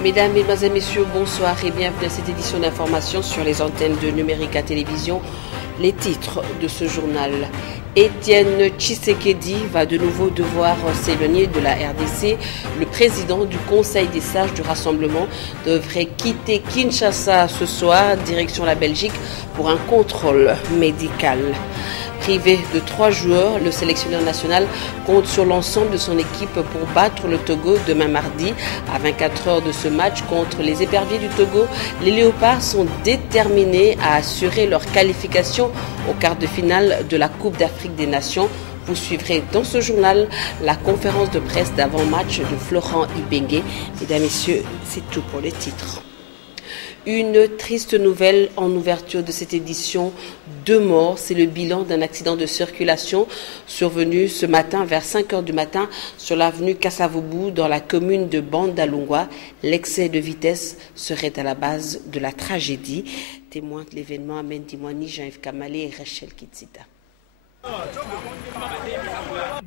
Mesdames, Mesdemoiselles, Messieurs, bonsoir et bienvenue à cette édition d'information sur les antennes de Numérica Télévision. Les titres de ce journal. Étienne Tshisekedi va de nouveau devoir s'éloigner de la RDC. Le président du Conseil des sages du Rassemblement devrait quitter Kinshasa ce soir, direction la Belgique, pour un contrôle médical. Privé de 3 joueurs, le sélectionneur national compte sur l'ensemble de son équipe pour battre le Togo demain mardi. À 24 heures de ce match contre les éperviers du Togo, les Léopards sont déterminés à assurer leur qualification au quart de finale de la Coupe d'Afrique des Nations. Vous suivrez dans ce journal la conférence de presse d'avant-match de Florent Ibenge. Mesdames, Messieurs, c'est tout pour les titres. Une triste nouvelle en ouverture de cette édition. 2 morts, c'est le bilan d'un accident de circulation survenu ce matin vers 5 heures du matin sur l'avenue Kasavubu dans la commune de Bandalungwa. L'excès de vitesse serait à la base de la tragédie. Témoins de l'événement amènent témoigner Jean-Yves Kamalé et Rachel Kitsita.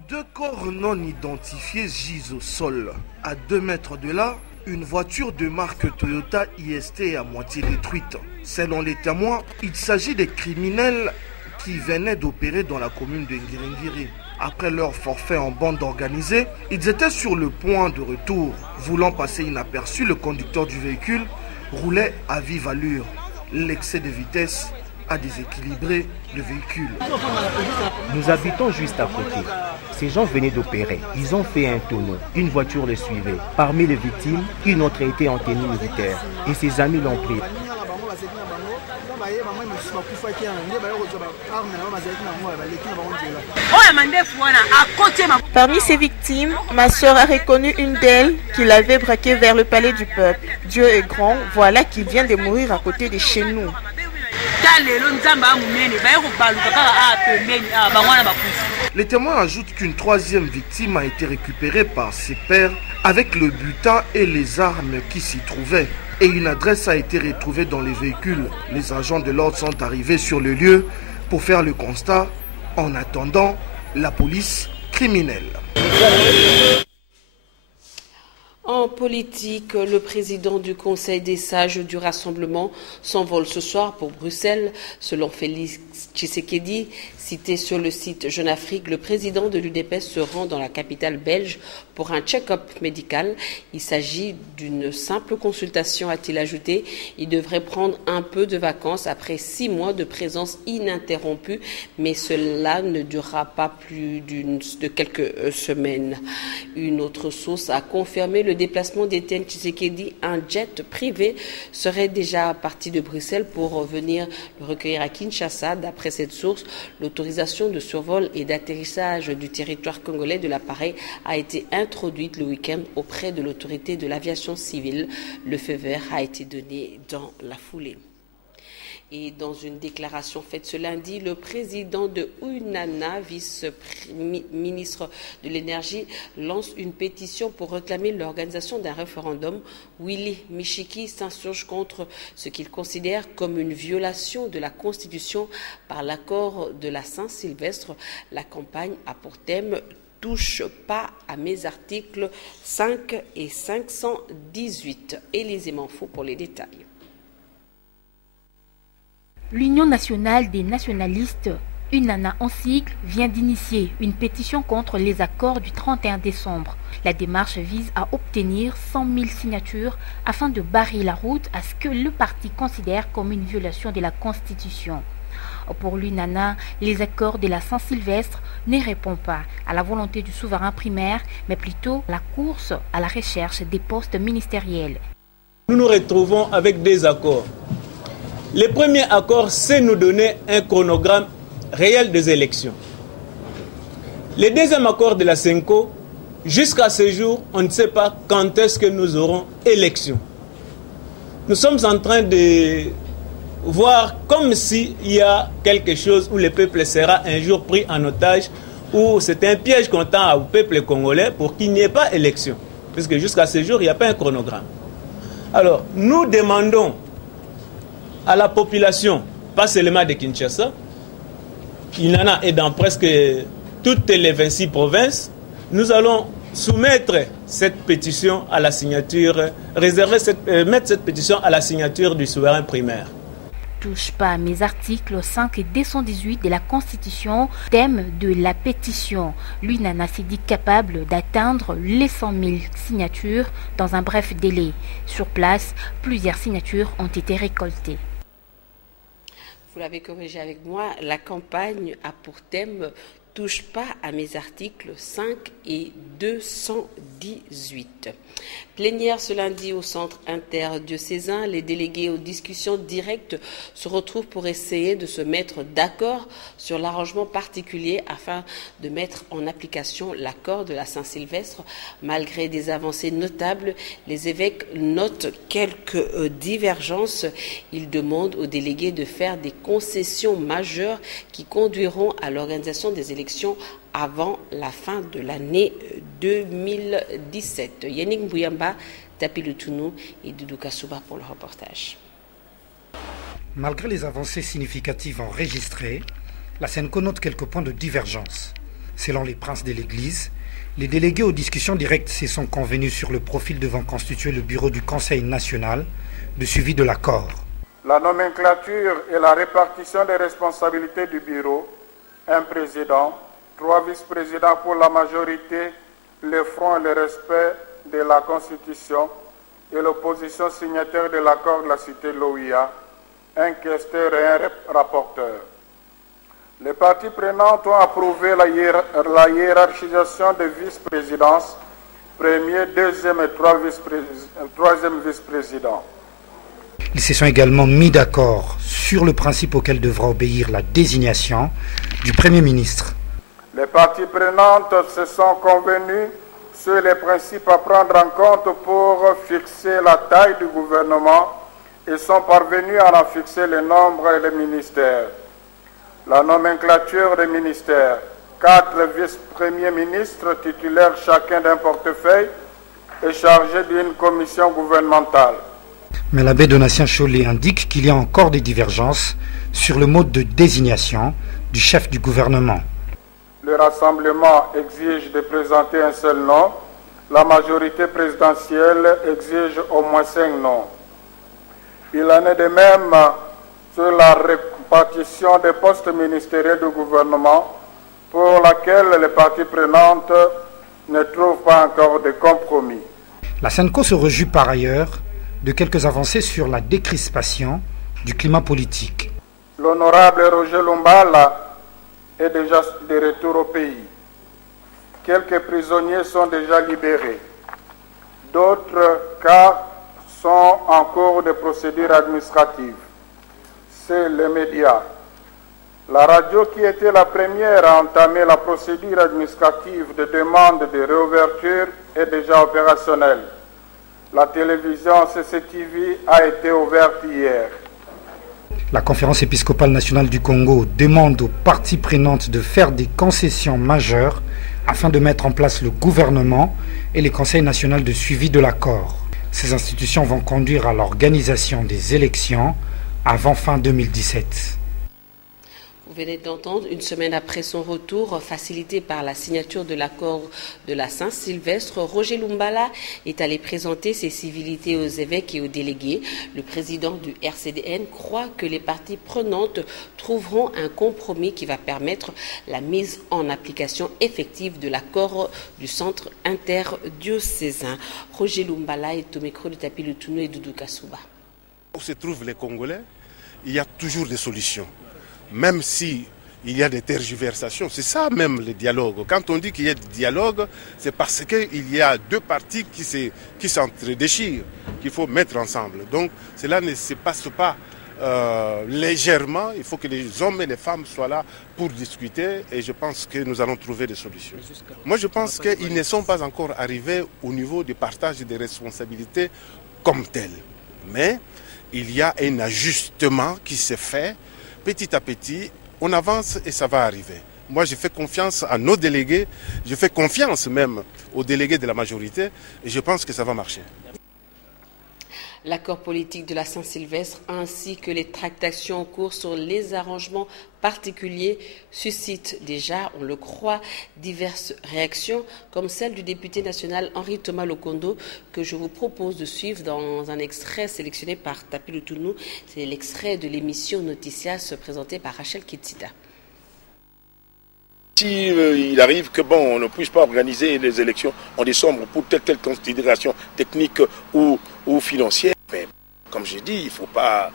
2 corps non identifiés gisent au sol. À 2 mètres de là, une voiture de marque Toyota IST est à moitié détruite. Selon les témoins, il s'agit des criminels qui venaient d'opérer dans la commune de Ngiringiri. Après leur forfait en bande organisée, ils étaient sur le point de retour. Voulant passer inaperçu, le conducteur du véhicule roulait à vive allure. L'excès de vitesse a déséquilibré le véhicule. Nous habitons juste à côté. Ces gens venaient d'opérer. Ils ont fait un tonneau. Une voiture les suivait. Parmi les victimes, une autre était en tenue militaire. Et ses amis l'ont pris. Parmi ces victimes, ma soeur a reconnu une d'elles qui l'avait braquée vers le palais du peuple. Dieu est grand, voilà qui vient de mourir à côté de chez nous. Les témoins ajoutent qu'une 3e victime a été récupérée par ses pairs avec le butin et les armes qui s'y trouvaient. Et une adresse a été retrouvée dans les véhicules. Les agents de l'ordre sont arrivés sur le lieu pour faire le constat en attendant la police criminelle. En politique, le président du Conseil des sages du Rassemblement s'envole ce soir pour Bruxelles. Selon Félix Tshisekedi, cité sur le site Jeune Afrique, le président de l'UDPS se rend dans la capitale belge pour un check-up médical. Il s'agit d'une simple consultation, a-t-il ajouté. Il devrait prendre un peu de vacances après 6 mois de présence ininterrompue, mais cela ne durera pas plus de quelques semaines. Une autre source a confirmé le déplacement d'Étienne Tshisekedi. Un jet privé serait déjà parti de Bruxelles pour venir le recueillir à Kinshasa. D'après cette source, l'autorisation de survol et d'atterrissage du territoire congolais de l'appareil a été introduite le week-end auprès de l'autorité de l'aviation civile. Le feu vert a été donné dans la foulée. Et dans une déclaration faite ce lundi, le président de UNANA, vice-ministre de l'énergie, lance une pétition pour réclamer l'organisation d'un référendum. Willy Michiki s'insurge contre ce qu'il considère comme une violation de la Constitution par l'accord de la Saint-Sylvestre. La campagne a pour thème « Touche pas à mes articles 5 et 518 ». Élisée Manfou pour les détails. L'Union nationale des nationalistes, UNANA en sigle, vient d'initier une pétition contre les accords du 31 décembre. La démarche vise à obtenir 100 000 signatures afin de barrer la route à ce que le parti considère comme une violation de la Constitution. Pour l'UNANA, les accords de la Saint-Sylvestre ne répondent pas à la volonté du souverain primaire, mais plutôt à la course à la recherche des postes ministériels. Nous nous retrouvons avec des accords. Le premier accord, c'est nous donner un chronogramme réel des élections. Le deuxième accord de la CENCO, jusqu'à ce jour, on ne sait pas quand est-ce que nous aurons élection. Nous sommes en train de voir comme s'il y a quelque chose où le peuple sera un jour pris en otage, où c'est un piège qu'on tend au peuple congolais pour qu'il n'y ait pas élection. Puisque jusqu'à ce jour, il n'y a pas un chronogramme. Alors, nous demandons à la population, pas seulement de Kinshasa, UNANA est dans presque toutes les 26 provinces, nous allons soumettre cette pétition à la signature, mettre cette pétition à la signature du souverain primaire. Touche pas à mes articles 5 et 218 de la Constitution, thème de la pétition. L'UNANA s'est dit capable d'atteindre les 100 000 signatures dans un bref délai. Sur place, plusieurs signatures ont été récoltées. Vous l'avez corrigé avec moi, la campagne a pour thème « Touche pas à mes articles 5 et 218 ». Plénière ce lundi au centre interdiocésain, les délégués aux discussions directes se retrouvent pour essayer de se mettre d'accord sur l'arrangement particulier afin de mettre en application l'accord de la Saint-Sylvestre. Malgré des avancées notables, les évêques notent quelques divergences. Ils demandent aux délégués de faire des concessions majeures qui conduiront à l'organisation des élections avant la fin de l'année 2017. Yannick Mbouyamba, Tapi Lutunou et Doudou Kassouba pour le reportage. Malgré les avancées significatives enregistrées, la SENCO note quelques points de divergence. Selon les princes de l'Église, les délégués aux discussions directes se sont convenus sur le profil devant constituer le bureau du Conseil national de suivi de l'accord. La nomenclature et la répartition des responsabilités du bureau, un président, 3 vice-présidents pour la majorité, le front et le respect de la Constitution et l'opposition signataire de l'accord de la cité l'OIA, un questeur et un rapporteur. Les parties prenantes ont approuvé la hiérarchisation des vice-présidences, premier, deuxième et troisième vice-président. Ils se sont également mis d'accord sur le principe auquel devra obéir la désignation du Premier ministre. Les parties prenantes se sont convenues sur les principes à prendre en compte pour fixer la taille du gouvernement et sont parvenus à en fixer le nombre et les ministères. La nomenclature des ministères, 4 vice-premiers ministres titulaires chacun d'un portefeuille et chargés d'une commission gouvernementale. Mais l'abbé Donatien Chollet indique qu'il y a encore des divergences sur le mode de désignation du chef du gouvernement. Le rassemblement exige de présenter un seul nom. La majorité présidentielle exige au moins 5 noms. Il en est de même sur la répartition des postes ministériels du gouvernement pour laquelle les parties prenantes ne trouvent pas encore de compromis. La SENCO se réjouit par ailleurs de quelques avancées sur la décrispation du climat politique. L'honorable Roger Lumbala est déjà de retour au pays. Quelques prisonniers sont déjà libérés. D'autres cas sont en cours de procédures administratives. C'est les médias. La radio, qui était la première à entamer la procédure administrative de demande de réouverture, est déjà opérationnelle. La télévision CCTV a été ouverte hier. La Conférence épiscopale nationale du Congo demande aux parties prenantes de faire des concessions majeures afin de mettre en place le gouvernement et les conseils nationaux de suivi de l'accord. Ces institutions vont conduire à l'organisation des élections avant fin 2017. Vous venez d'entendre, une semaine après son retour, facilité par la signature de l'accord de la Saint-Sylvestre, Roger Lumbala est allé présenter ses civilités aux évêques et aux délégués. Le président du RCDN croit que les parties prenantes trouveront un compromis qui va permettre la mise en application effective de l'accord du centre interdiocésain. Roger Lumbala est au micro de Tapi Lutunou et Doudou Kassouba. Où se trouvent les Congolais, il y a toujours des solutions. Même s'il y a des tergiversations, c'est ça même le dialogue. Quand on dit qu'il y a du dialogue, c'est parce qu'il y a 2 parties qui s'entredéchirent, qu'il faut mettre ensemble. Donc cela ne se passe pas légèrement. Il faut que les hommes et les femmes soient là pour discuter et je pense que nous allons trouver des solutions. Moi je pense qu'ils ne sont pas encore arrivés au niveau du partage des responsabilités comme tel. Mais il y a un ajustement qui se fait. Petit à petit, on avance et ça va arriver. Moi, je fais confiance à nos délégués, je fais confiance même aux délégués de la majorité et je pense que ça va marcher. L'accord politique de la Saint-Sylvestre ainsi que les tractations en cours sur les arrangements particuliers suscitent déjà, on le croit, diverses réactions, comme celle du député national Henri Thomas Lokondo, que je vous propose de suivre dans un extrait sélectionné par Tapi Lutunou. C'est l'extrait de l'émission Noticias présentée par Rachel Kitsita. Si il arrive que on ne puisse pas organiser les élections en décembre pour telle considération technique ou financière, mais comme j'ai dit, il ne faut pas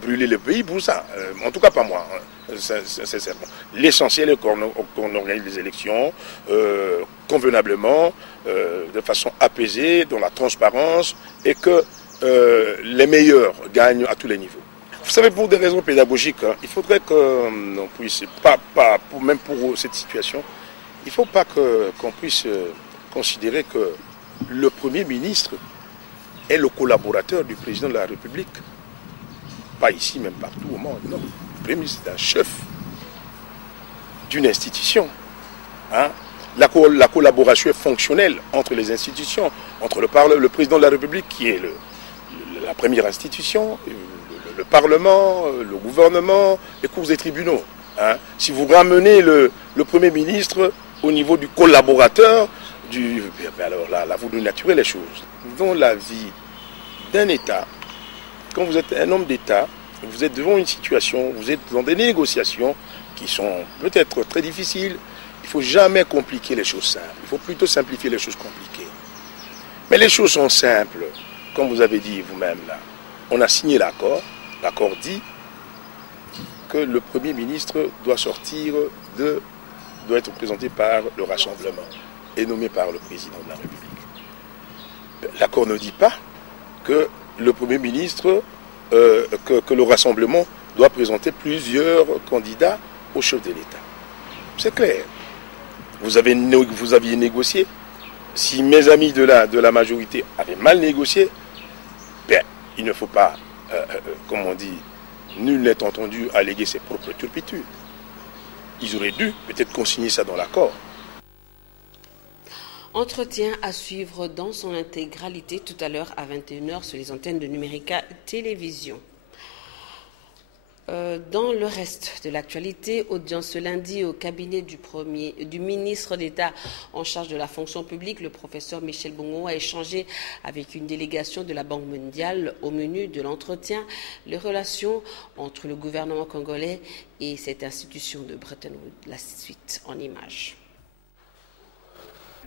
brûler le pays pour ça. En tout cas pas moi, sincèrement. L'essentiel est qu'on organise les élections convenablement, de façon apaisée, dans la transparence, et que les meilleurs gagnent à tous les niveaux. Vous savez, pour des raisons pédagogiques, il faudrait qu'on puisse, même pour cette situation, il ne faut pas qu'on puisse considérer que le Premier ministre est le collaborateur du président de la République. Pas ici, même partout au monde, non. Le Premier ministre est un chef d'une institution. La collaboration est fonctionnelle entre les institutions, entre le président de la République, qui est la première institution, le Parlement, le gouvernement, les cours et tribunaux. Si vous ramenez le Premier ministre au niveau du collaborateur, alors là, vous dénaturez les choses. Dans la vie d'un État, quand vous êtes un homme d'État, vous êtes devant une situation, vous êtes dans des négociations qui sont peut-être très difficiles. Il ne faut jamais compliquer les choses simples. Il faut plutôt simplifier les choses compliquées. Mais les choses sont simples, comme vous avez dit vous-même là. On a signé l'accord. L'accord dit que le Premier ministre doit être présenté par le Rassemblement et nommé par le Président de la République. L'accord ne dit pas que le Premier ministre, que le Rassemblement doit présenter plusieurs candidats au chef de l'État. C'est clair. Vous aviez négocié. Si mes amis de la majorité avaient mal négocié, il ne faut pas, comme on dit, nul n'est entendu alléguer ses propres turpitudes. Ils auraient dû peut-être consigner ça dans l'accord. Entretien à suivre dans son intégralité tout à l'heure à 21h sur les antennes de Numérica Télévision. Dans le reste de l'actualité, audience ce lundi au cabinet du ministre d'État en charge de la fonction publique, le professeur Michel Bongo a échangé avec une délégation de la Banque mondiale. Au menu de l'entretien, les relations entre le gouvernement congolais et cette institution de Bretton Woods. La suite en images.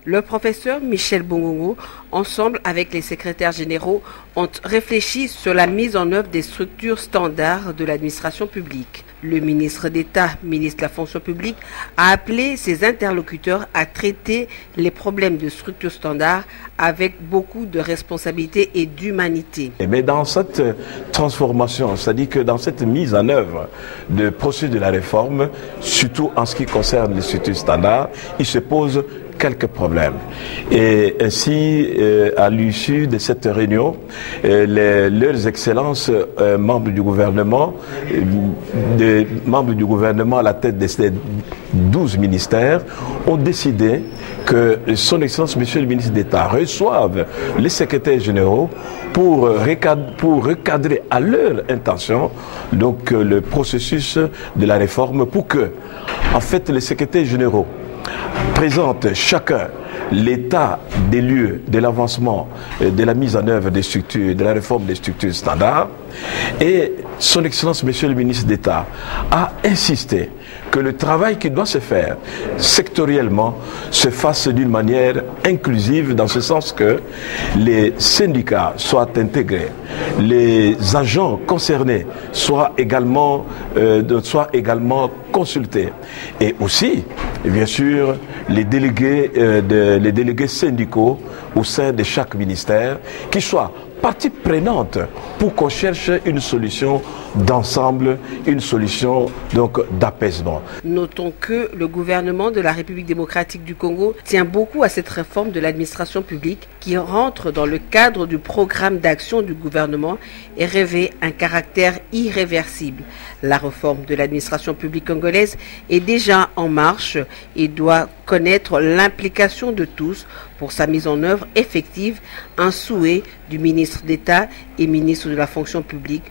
Le professeur Michel Bongo, ensemble avec les secrétaires généraux, ont réfléchi sur la mise en œuvre des structures standards de l'administration publique. Le ministre d'État, ministre de la fonction publique, a appelé ses interlocuteurs à traiter les problèmes de structures standards avec beaucoup de responsabilité et d'humanité. Mais dans cette transformation, c'est-à-dire que dans cette mise en œuvre de processus de la réforme, surtout en ce qui concerne les structures standards, il se pose quelques problèmes. Et ainsi, à l'issue de cette réunion, leurs excellences membres du gouvernement à la tête de ces 12 ministères ont décidé que son excellence monsieur le ministre d'État reçoive les secrétaires généraux pour recadrer à leur intention donc le processus de la réforme, pour que en fait les secrétaires généraux présente chacun l'état des lieux de l'avancement de la mise en œuvre des structures, de la réforme des structures standards. Et son excellence monsieur le ministre d'État a insisté que le travail qui doit se faire sectoriellement se fasse d'une manière inclusive, dans ce sens que les syndicats soient intégrés, les agents concernés soient également consultés, et aussi, bien sûr, les délégués syndicaux au sein de chaque ministère qui soient partie prenante pour qu'on cherche une solution d'ensemble, une solution donc d'apaisement. Notons que le gouvernement de la République démocratique du Congo tient beaucoup à cette réforme de l'administration publique qui rentre dans le cadre du programme d'action du gouvernement et revêt un caractère irréversible. La réforme de l'administration publique congolaise est déjà en marche et doit connaître l'implication de tous pour sa mise en œuvre effective, un souhait du ministre d'État et ministre de la fonction publique.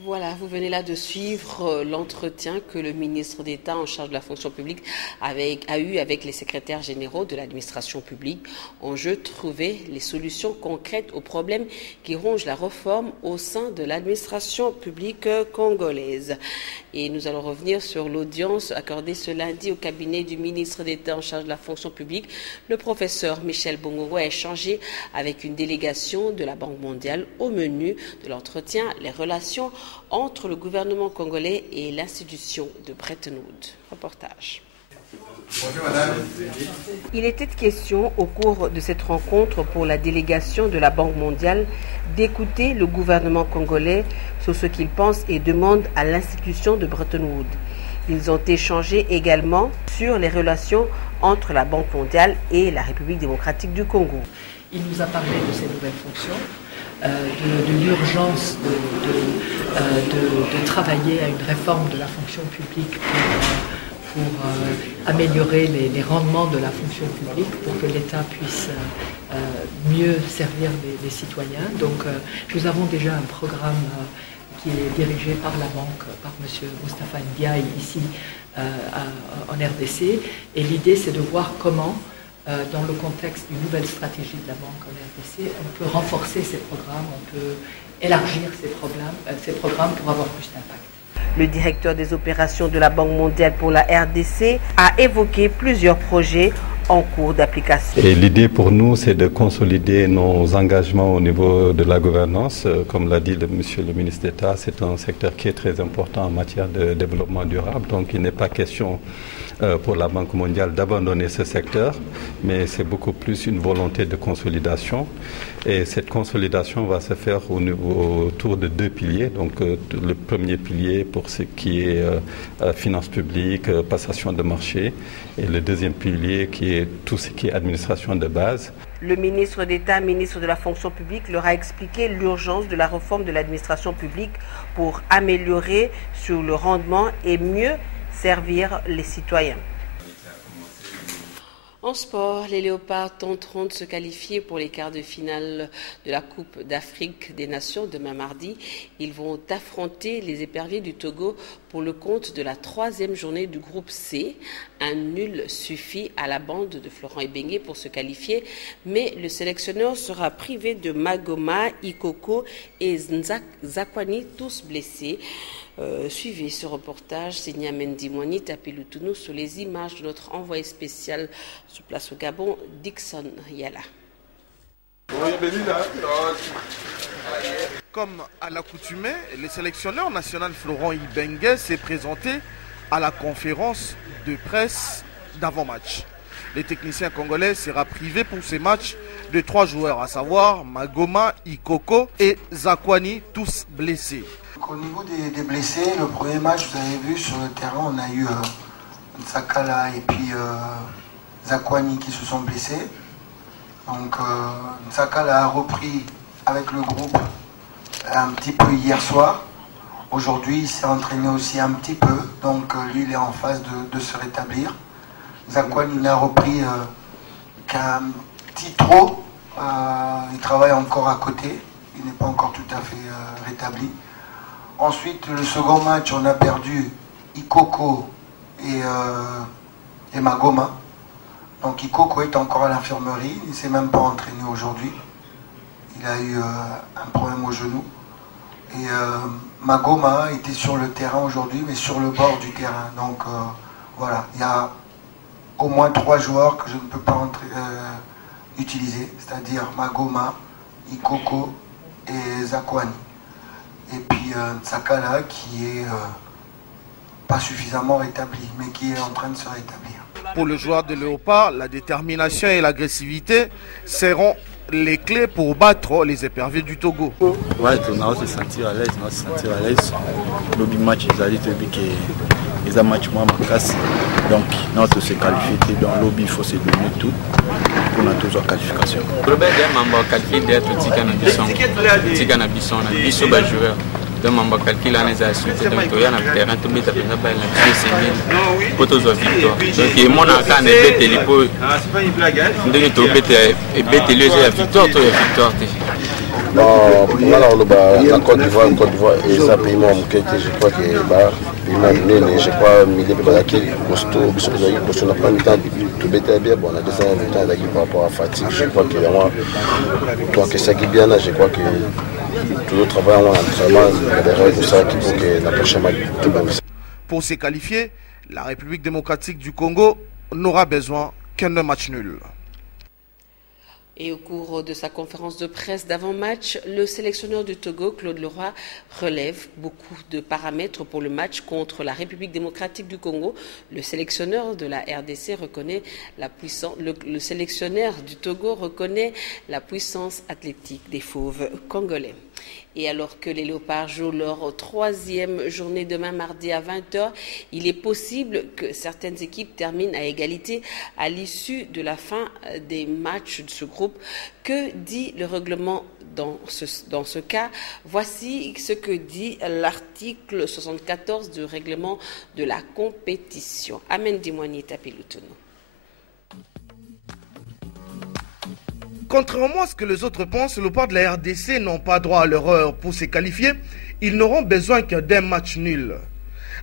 Voilà, vous venez là de suivre l'entretien que le ministre d'État en charge de la fonction publique a eu avec les secrétaires généraux de l'administration publique. Enjeu, trouver les solutions concrètes aux problèmes qui rongent la réforme au sein de l'administration publique congolaise. Et nous allons revenir sur l'audience accordée ce lundi au cabinet du ministre d'État en charge de la fonction publique. Le professeur Michel Bongogo a échangé avec une délégation de la Banque mondiale. Au menu de l'entretien, les relations entre le gouvernement congolais et l'institution de Bretton Woods. Reportage. Bonjour madame. Il était question au cours de cette rencontre pour la délégation de la Banque mondiale d'écouter le gouvernement congolais sur ce qu'il pense et demande à l'institution de Bretton Woods. Ils ont échangé également sur les relations entre la Banque mondiale et la République démocratique du Congo. Il nous a parlé de ses nouvelles fonctions, de l'urgence de travailler à une réforme de la fonction publique pour améliorer les rendements de la fonction publique, pour que l'État puisse mieux servir les citoyens. Donc nous avons déjà un programme qui est dirigé par la banque, par M. Moustapha Ndiaye ici en RDC. Et l'idée, c'est de voir comment, dans le contexte d'une nouvelle stratégie de la banque en RDC, on peut renforcer ces programmes, on peut élargir ces programmes pour avoir plus d'impact. Le directeur des opérations de la Banque mondiale pour la RDC a évoqué plusieurs projets en cours d'application. Et l'idée pour nous, c'est de consolider nos engagements au niveau de la gouvernance. Comme l'a dit monsieur le ministre d'État, c'est un secteur qui est très important en matière de développement durable. Donc il n'est pas question pour la Banque mondiale d'abandonner ce secteur, mais c'est beaucoup plus une volonté de consolidation. Et cette consolidation va se faire autour de deux piliers. Donc le premier pilier pour ce qui est finances publiques, passation de marché, et le deuxième pilier qui est tout ce qui est administration de base. Le ministre d'État, ministre de la fonction publique, leur a expliqué l'urgence de la réforme de l'administration publique pour améliorer sur le rendement et mieux servir les citoyens. En sport, les Léopards tenteront de se qualifier pour les quarts de finale de la Coupe d'Afrique des Nations demain mardi. Ils vont affronter les éperviers du Togo pour le compte de la 3e journée du groupe C. Un nul suffit à la bande de Florent Ibenge pour se qualifier, mais le sélectionneur sera privé de Magoma, Ikoko et Zakwani, tous blessés. Suivez ce reportage signé Mendy Moini Tapilutunu sur les images de notre envoyé spécial sur place au Gabon, Dixon Yala. Comme à l'accoutumée, le sélectionneur national Florent Ibenge s'est présenté à la conférence de presse d'avant-match. Les techniciens congolais sera privé pour ces matchs de 3 joueurs, à savoir Magoma, Ikoko et Zakwani, tous blessés. Au niveau des blessés, le premier match, vous avez vu sur le terrain, on a eu Nsakala et puis Zakwani qui se sont blessés. Donc Nsakala a repris avec le groupe un petit peu hier soir. Aujourd'hui, il s'est entraîné aussi un petit peu, donc lui, il est en phase de se rétablir. Zakwani, il a repris qu'un petit trop. Il travaille encore à côté. Il n'est pas encore tout à fait rétabli. Ensuite, le second match, on a perdu Ikoko et Magoma. Donc Ikoko est encore à l'infirmerie. Il ne s'est même pas entraîné aujourd'hui. Il a eu un problème au genou. Et Magoma était sur le terrain aujourd'hui, mais sur le bord du terrain. Donc voilà, il y a au moins 3 joueurs que je ne peux pas utiliser, c'est-à-dire Magoma, Ikoko et Zakwani. Et puis Nsakala qui est pas suffisamment rétabli, mais qui est en train de se rétablir. Pour le joueur de Léopard, la détermination et l'agressivité seront les clés pour battre les éperviers du Togo. Ouais, on a se sentir à l'aise, Le match, ils ont match moins casse. Donc, notre se qualifier dans le lobby, il faut se donner tout pour notre toujours qualification. Robert Demamba qualifié d'être Tiganabisson, un joueur. Donc, on calcule les assuites. Donc, il y a un terrain, tout le monde a fait la pour tous les victoires. Donc, il y a mon enfant, il est bête, il est victoire. La Côte d'Ivoire est un pays membre qui je crois que je crois que n'a pas mis temps tout bête bien bon on a descendu le temps par rapport à fatigue je crois que vraiment toi que ça qui bien là je crois que tout le travail en entraînement derrière tout ça qu'il faut que la prochaine match tout va. Pour se qualifier, la République démocratique du Congo n'aura besoin qu'un match nul. Et au cours de sa conférence de presse d'avant-match, le sélectionneur du Togo, Claude Leroy, relève beaucoup de paramètres pour le match contre la République démocratique du Congo. Le sélectionneur de la RDC reconnaît la puissance, le sélectionneur du Togo reconnaît la puissance athlétique des fauves congolais. Et alors que les Léopards jouent leur troisième journée demain mardi à 20h, il est possible que certaines équipes terminent à égalité à l'issue de la fin des matchs de ce groupe. Que dit le règlement dans ce cas? Voici ce que dit l'article 74 du règlement de la compétition. Amen Dimouani Tapiloutono. Contrairement à ce que les autres pensent, les Léopards de la RDC n'ont pas droit à l'erreur pour se qualifier. Ils n'auront besoin que d'un match nul.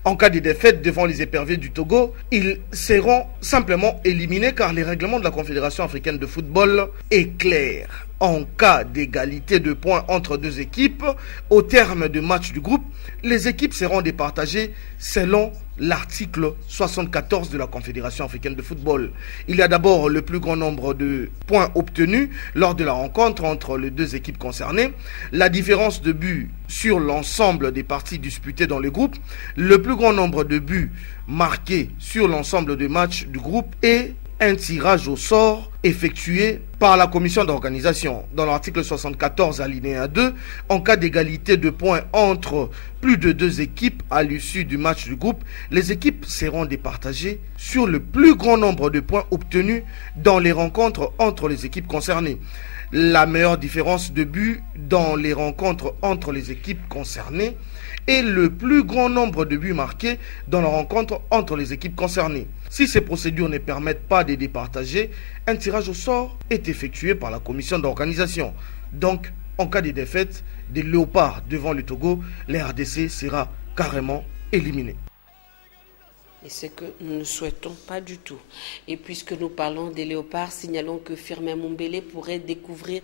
En cas de défaite devant les éperviers du Togo, ils seront simplement éliminés car les règlements de la Confédération africaine de football est clair. En cas d'égalité de points entre deux équipes, au terme du match du groupe, les équipes seront départagées selon l'article 74 de la Confédération africaine de football. Il y a d'abord le plus grand nombre de points obtenus lors de la rencontre entre les deux équipes concernées, la différence de buts sur l'ensemble des parties disputées dans le groupe, le plus grand nombre de buts marqués sur l'ensemble des matchs du groupe et un tirage au sort effectué par la commission d'organisation. Dans l'article 74 alinéa 2, en cas d'égalité de points entre plus de deux équipes à l'issue du match du groupe, les équipes seront départagées sur le plus grand nombre de points obtenus dans les rencontres entre les équipes concernées. La meilleure différence de buts dans les rencontres entre les équipes concernées et le plus grand nombre de buts marqués dans la rencontre entre les équipes concernées. Si ces procédures ne permettent pas de départager, un tirage au sort est effectué par la commission d'organisation. Donc, en cas de défaite des Léopards devant le Togo, la RDC sera carrément éliminée. Et c'est que nous ne souhaitons pas du tout. Et puisque nous parlons des Léopards, signalons que Firmin Mumbele pourrait découvrir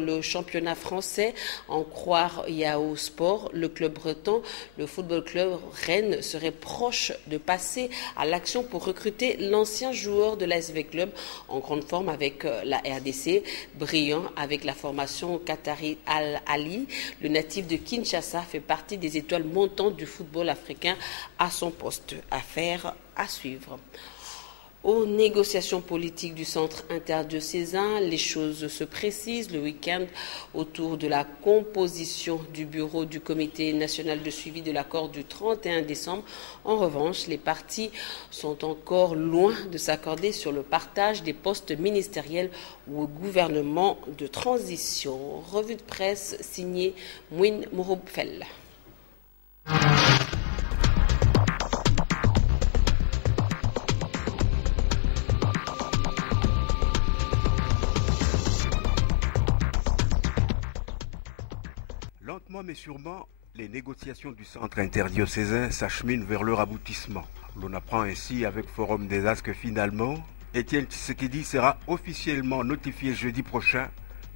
le championnat français. En croire Yao Sport, le club breton, le football club Rennes serait proche de passer à l'action pour recruter l'ancien joueur de l'ASV Club en grande forme avec la RDC, brillant avec la formation Qatari Al-Ali. Le natif de Kinshasa fait partie des étoiles montantes du football africain à son poste. Affaire à suivre. Aux négociations politiques du centre interdiocésain, les choses se précisent le week-end autour de la composition du bureau du comité national de suivi de l'accord du 31 décembre. En revanche, les partis sont encore loin de s'accorder sur le partage des postes ministériels ou au gouvernement de transition. Revue de presse signée Mouine Mouroubfel. Lentement mais sûrement, les négociations du centre interdiocésain s'acheminent vers leur aboutissement. L'on apprend ainsi avec Forum des As que finalement, Étienne Tshisekedi sera officiellement notifié jeudi prochain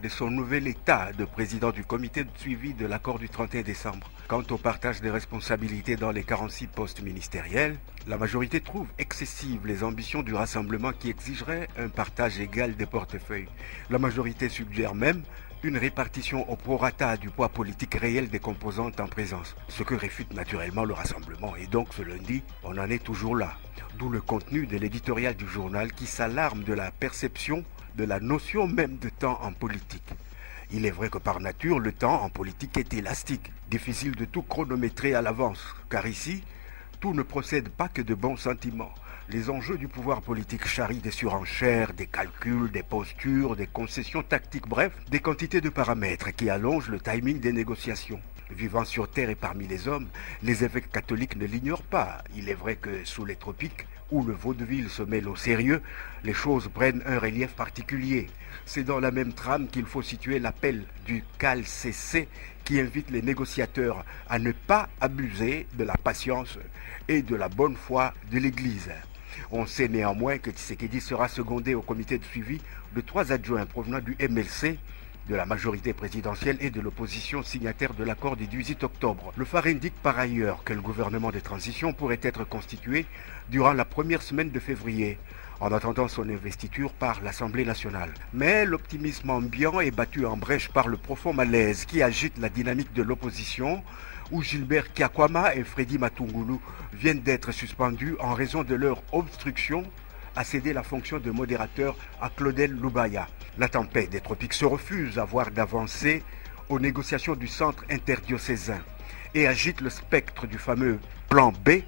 de son nouvel état de président du comité de suivi de l'accord du 31 décembre. Quant au partage des responsabilités dans les 46 postes ministériels, la majorité trouve excessives les ambitions du rassemblement qui exigerait un partage égal des portefeuilles. La majorité suggère même une répartition au prorata du poids politique réel des composantes en présence, ce que réfute naturellement le rassemblement. Et donc ce lundi, on en est toujours là. D'où le contenu de l'éditorial du journal qui s'alarme de la perception de la notion même de temps en politique. Il est vrai que par nature, le temps en politique est élastique, difficile de tout chronométrer à l'avance, car ici, Tout ne procède pas que de bons sentiments. Les enjeux du pouvoir politique charrient des surenchères, des calculs, des postures, des concessions tactiques, bref, des quantités de paramètres qui allongent le timing des négociations. Vivant sur terre et parmi les hommes, les évêques catholiques ne l'ignorent pas. Il est vrai que sous les tropiques, où le vaudeville se mêle au sérieux, les choses prennent un relief particulier. C'est dans la même trame qu'il faut situer l'appel du CALCC qui invite les négociateurs à ne pas abuser de la patience et de la bonne foi de l'Église. On sait néanmoins que Tshisekedi sera secondé au comité de suivi de 3 adjoints provenant du MLC, de la majorité présidentielle et de l'opposition signataire de l'accord du 18 octobre. Le phare indique par ailleurs que le gouvernement de transition pourrait être constitué durant la première semaine de février, en attendant son investiture par l'Assemblée nationale. Mais l'optimisme ambiant est battu en brèche par le profond malaise qui agite la dynamique de l'opposition, où Gilbert Kiakwama et Freddy Matungulu viennent d'être suspendus en raison de leur obstruction à céder la fonction de modérateur à Claudel Lubaya. La tempête des tropiques se refuse à voir d'avancée aux négociations du centre interdiocésain et agite le spectre du fameux plan B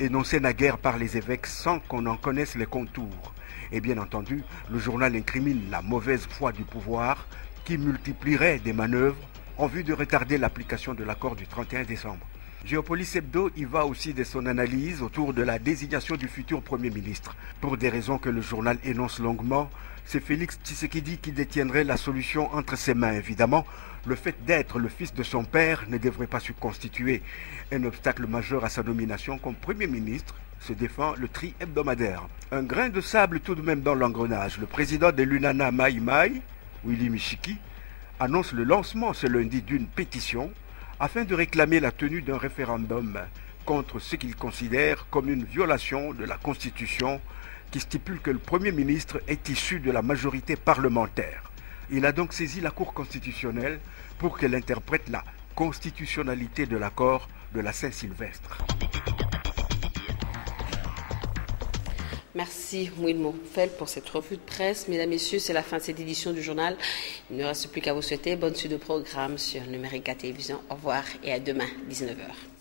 énoncé naguère par les évêques sans qu'on en connaisse les contours. Et bien entendu, le journal incrimine la mauvaise foi du pouvoir qui multiplierait des manœuvres en vue de retarder l'application de l'accord du 31 décembre. Géopolis Hebdo y va aussi de son analyse autour de la désignation du futur Premier ministre. Pour des raisons que le journal énonce longuement, c'est Félix Tshisekedi qui détiendrait la solution entre ses mains. Évidemment, le fait d'être le fils de son père ne devrait pas se constituer un obstacle majeur à sa nomination comme Premier ministre, se défend le tri hebdomadaire. Un grain de sable tout de même dans l'engrenage. Le président de l'UNANA Mai Mai, Willy Michiki, annonce le lancement ce lundi d'une pétition afin de réclamer la tenue d'un référendum contre ce qu'il considère comme une violation de la Constitution qui stipule que le Premier ministre est issu de la majorité parlementaire. Il a donc saisi la Cour constitutionnelle pour qu'elle interprète la constitutionnalité de l'accord de la Saint-Sylvestre. Merci Wilmo Fel pour cette revue de presse. Mesdames, Messieurs, c'est la fin de cette édition du journal. Il ne reste plus qu'à vous souhaiter bonne suite de programme sur Numérica Télévision. Au revoir et à demain, 19h.